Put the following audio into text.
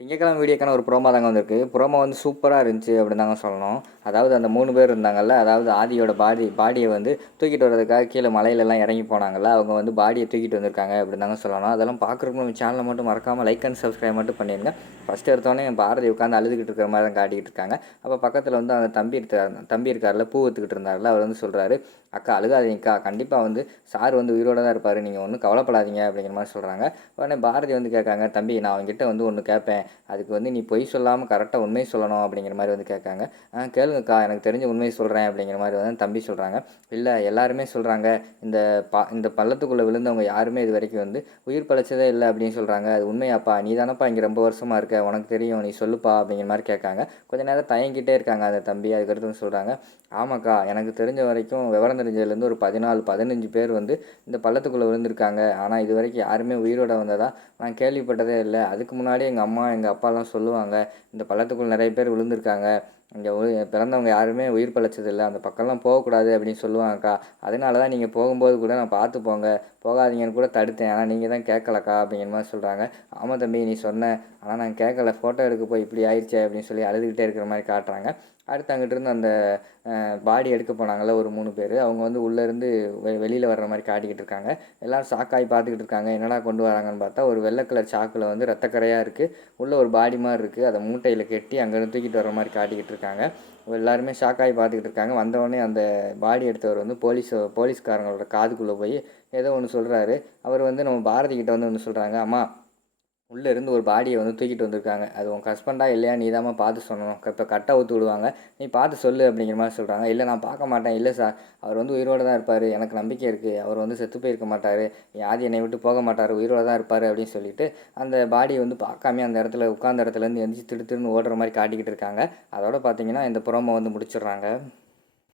திங்கக்கிழமை வீடியோக்கான ஒரு ப்ரோமோ தாங்க வந்திருக்கு. ப்ரோமோ வந்து சூப்பராக இருந்துச்சு அப்படின்னு தாங்க சொல்லணும். அதாவது அந்த மூணு பேர் இருந்தாங்கல்ல அதாவது ஆதியோட பாடி பாடியை வந்து தூக்கிட்டு வர்றதுக்காக கீழே மலையிலலாம் இறங்கி போனாங்கல்ல அவங்க வந்து பாடியை தூக்கிட்டு வந்திருக்காங்க அப்படின்னு தாங்க சொல்லணும். அதெல்லாம் பார்க்குறப்ப நம்ம சேனலை மட்டும் மறக்காமல் லைக் அண்ட் சப்ஸ்கிரைப் மட்டும் பண்ணிடுங்க ஃபஸ்ட்டு எடுத்தோடனே பாரதி உட்காந்து அழுதுகிட்டு இருக்கிற மாதிரி தான் காட்டிக்கிட்டு இருக்காங்க. அப்போ பக்கத்தில் வந்து அந்த தம்பி இருக்கார் தம்பி இருக்கார்ல பூ வித்துக்கிட்டு இருந்தார்ல அவர் வந்து சொல்கிறாரு அக்கா அழுகாதீங்கக்கா. கண்டிப்பாக வந்து சார் வந்து உயிரோடு தான் இருப்பார். நீங்கள் ஒன்றும் கவலைப்படாதீங்க அப்படிங்கிற மாதிரி சொல்கிறாங்க உடனே பாரதி வந்து கேட்காங்க தம்பி நான் அவங்ககிட்ட வந்து ஒன்று கேட்பேன். அதுக்கு வந்து நீ பொய் சொல்லாமல் கரெக்டாக உண்மை சொல்லணும் அப்படிங்கிற மாதிரி வந்து கேட்காங்க. ஆ கேளுங்கக்கா எனக்கு தெரிஞ்ச உண்மை சொல்கிறேன் அப்படிங்கிற மாதிரி வந்து தம்பி சொல்கிறாங்க இல்லை எல்லாருமே சொல்கிறாங்க இந்த பா இந்த பள்ளத்துக்குள்ளே விழுந்தவங்க யாருமே இது வரைக்கும் வந்து உயிர் பழைச்சதே இல்லை அப்படின்னு சொல்கிறாங்க அது உண்மையாப்பா? நீ தானப்பா இங்கே ரொம்ப வருஷமாக இருக்க. உனக்கு தெரியும். நீ சொல்லுப்பா அப்படிங்கிற மாதிரி கேட்காங்க. கொஞ்ச நேரம் தயங்கிட்டே இருக்காங்க அந்த தம்பி. அதுக்கடுத்து வந்து சொல்கிறாங்க ஆமாக்கா எனக்கு தெரிஞ்ச வரைக்கும் விவரம் தெரிஞ்சதுலேருந்து ஒரு பதினாலு பதினஞ்சு பேர் வந்து இந்த பள்ளத்துக்குள்ளே விழுந்திருக்காங்க. ஆனால் இது வரைக்கும் யாருமே உயிரோட வந்ததா நான் கேள்விப்பட்டதே இல்லை. அதுக்கு முன்னாடி எங்கள் அம்மா எங்கள் அப்பாலாம் சொல்லுவாங்க இந்த பள்ளத்துக்குள்ளே நிறைய பேர் விழுந்திருக்காங்க இங்கே பிறந்தவங்க யாருமே உயிர் பழைச்சதில்லை அந்த பக்கம்லாம் போகக்கூடாது அப்படின்னு சொல்லுவாங்கக்கா. அதனால தான் நீங்கள் போகும்போது கூட நான் பார்த்து போங்க. போகாதீங்கன்னு கூட தடுத்தேன். ஆனால் நீங்கள் தான் கேட்கலக்கா அப்படிங்கிற மாதிரி சொல்கிறாங்க ஆமாம் தம்பி நீ சொன்ன. ஆனால் நான் கேட்கல. ஃபோட்டோ எடுக்க போய் இப்படி ஆயிடுச்சே அப்படின்னு சொல்லி அழுதுகிட்டே இருக்கிற மாதிரி காட்டுறாங்க. அடுத்து அங்கிட்டு இருந்து அந்த பாடி எடுக்க போனாங்கள்ல ஒரு மூணு பேர். அவங்க வந்து உள்ளேருந்து வெ வெளியில் வர்ற மாதிரி காட்டிக்கிட்டு இருக்காங்க. எல்லோரும் சாக்காய் பார்த்துக்கிட்டு இருக்காங்க. என்னடா கொண்டு வராங்கன்னு பார்த்தா ஒரு வெள்ளை கலர் சாக்கில் வந்து ரத்தக்கரையாக இருக்குது உள்ளே ஒரு பாடி மாதிரி இருக்குது அதை மூட்டையில் கட்டி அங்கேருந்து தூக்கிட்டு வர மாதிரி காட்டிக்கிட்டு இருக்காங்க. இருக்காங்க. எல்லாருமே ஷாக்காகி பார்த்துக்கிட்டு இருக்காங்க. வந்தவொடனே அந்த பாடி எடுத்தவர் வந்து போலீஸ் போலீஸ்காரங்களோட காதுக்குள்ளே போய் ஏதோ ஒன்று சொல்கிறாரு அவர் வந்து நம்ம பாரதி கிட்ட வந்து ஒன்று சொல்கிறாங்க அம்மா உள்ளே இருந்து ஒரு பாடியை வந்து தூக்கிட்டு வந்திருக்காங்க. அது உன் ஹஸ்பண்டா இல்லையா? நீ தான் பார்த்து சொல்லணும். இப்போ கட்டை ஊற்று விடுவாங்க. நீ பார்த்து சொல்லு அப்படிங்கிற மாதிரி சொல்கிறாங்க இல்லை நான் பார்க்க மாட்டேன். இல்லை சார் அவர் வந்து உயிரோடு தான் இருப்பார். எனக்கு நம்பிக்கை இருக்குது அவர் வந்து செத்து போயிருக்க மாட்டார். யாதி என்னை விட்டு போக மாட்டார். உயிரோடு தான் இருப்பார் அப்படின்னு சொல்லிட்டு அந்த பாடியை வந்து பார்க்காம அந்த இடத்துல உட்காந்த இடத்துலேருந்து எந்திரிச்சு திடு ஓடுற மாதிரி காட்டிக்கிட்டு இருக்காங்க. அதோட பார்த்தீங்கன்னா இந்த புறமை வந்து முடிச்சிடுறாங்க.